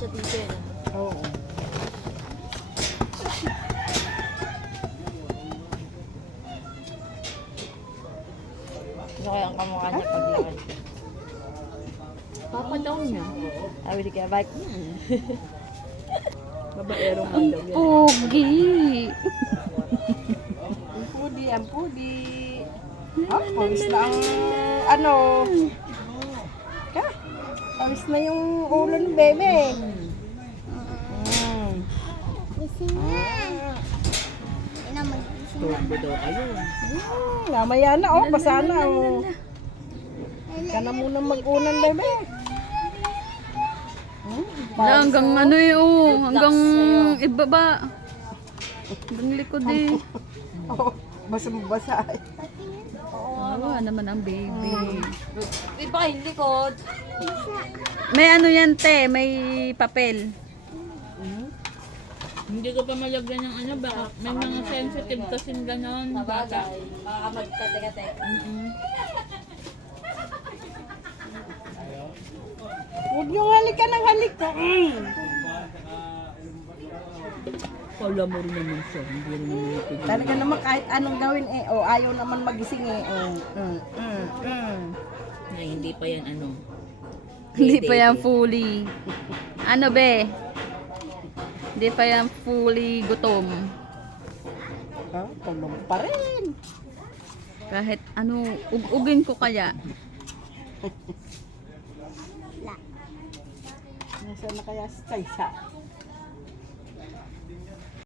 siya dito eh. Oo. Ano kaya ang kamukha niya paglakad? Papa down niya. Sabi di kaya bike. Babaero nga daw yan. Pogi! Ang pudi. Ah, pawis na ang ano. Ka? Pawis na yung ulo ng bebe. Turbo daw kayo. Mamaya na oh, basa na oh. Ka na muna mag-unan bebe. Hanggang ano yung, hanggang ibaba. Hanggang likod eh. Oh, basa-basa. Kawawa naman ang baby. Iba yung likod. May ano yan te, may papel. Hindi ko pa malagyan ng ano, baka may mga sensitive kasing ganon. Baka. Makakapagkate-kate. Huwag niyong halikan ng halik ko. Kala mo rin naman siya, hindi rin naman napigil. Talaga naman kahit anong gawin eh, oh, ayaw naman magising eh. Na hindi pa yan ano. Hindi pa yan fully. Ano be? Hindi pa yan fully gutom. Ah, tulog pa rin. Kahit ano, ugugin ko kaya. Nasaan na kaya si Taysa?